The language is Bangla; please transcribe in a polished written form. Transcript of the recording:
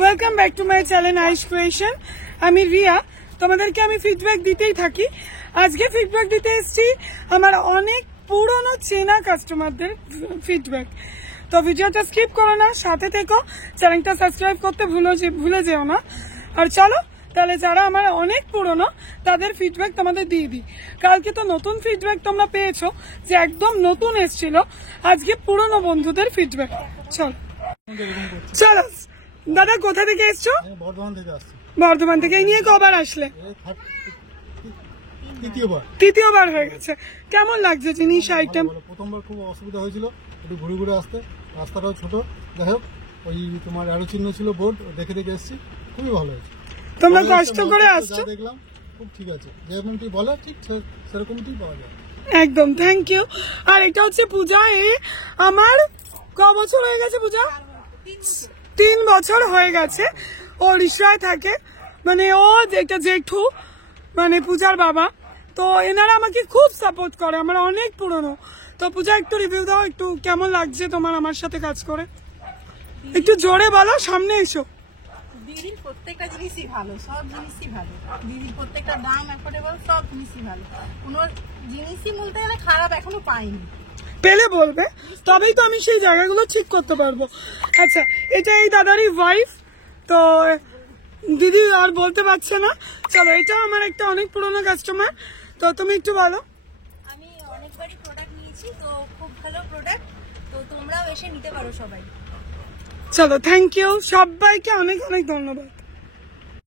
Welcome back to my channel Aish creation. আমি রিয়া, তোমাদেরকে আমি ফিডব্যাক দিতেই থাকি। আজকে ফিডব্যাক দিতে এসেছি আমার অনেক পুরনো চেনা কাস্টমারদের ফিডব্যাক। তো ভিডিওটা স্কিপ করো না, সাথে থেকো, চ্যানেলটা সাবস্ক্রাইব করতে ভুলে যেও না। আর চলো তাহলে যারা আমার অনেক পুরনো তাদের ফিডব্যাক তোমাদের দিয়ে দিই। কালকে তো নতুন ফিডব্যাক তোমরা পেয়েছো যে একদম নতুন এসেছিল, আজকে পুরনো বন্ধুদের ফিডব্যাক। চলো চলো দাদা, কোথা থেকে এসছো? বর্ধমান থেকে। এই নিয়ে কবার আসলে? তৃতীয়বার হয়ে গেছে। কেমন লাগছে জিনিস আইটেম? প্রথমবার খুব অসুবিধা হয়েছিল, একটু ঘুরে ঘুরে আসতে, রাস্তাটাও ছোট। যাই হোক, ওই তোমার অ্যারো চিহ্ন ছিল বোর্ড, দেখে দেখে এসেছি, খুবই ভালো হয়েছে। তোমরা কষ্ট করে আসছো, দেখলাম খুব ঠিক আছে, যেরকমটি বলে ঠিক সেরকমটি পাওয়া যায়। একদম, থ্যাংক ইউ। আর এটা হচ্ছে পূজা, আমার ক বছর হয়ে গেছে পূজা? 3 বছর হয়ে গেছে। ও রিসরায় থাকে, মানে ও একটা জেঠু, মানে পূজার বাবা। তো এনারা আমাকে খুব সাপোর্ট করে, আমার অনেক পুরনো। তো পূজা একটু রিভিউ দাও, একটু কেমন লাগছে তোমার আমার সাথে কাজ করে? একটু জোরে বলো, সামনে এসো। দিদির প্রত্যেকটা জিনিসই ভালো, সব জিনিসই ভালো। দিদির প্রত্যেকটা দাম অ্যাফোর্ডেবল, সব জিনিসই ভালো। কোনো জিনিসই বলতে গেলে খারাপ এখনো পাইনি। পেলে বলবে, তবেই তো আমি সেই জায়গাগুলো ঠিক করতে পারবো। আচ্ছা, এটা এই দাদারই ওয়াইফ। তো দিদি আর বলতে পারছে না। চলো, এটাও আমার একটা অনেক পুরনো কাস্টমার। তো তুমি একটু বলো। আমি অনেকবারই প্রোডাক্ট নিয়েছি, তো খুব ভালো প্রোডাক্ট, তো তোমরাও এসে নিতে পারো সবাই। চলো, থ্যাংক ইউ, সবাইকে অনেক অনেক ধন্যবাদ।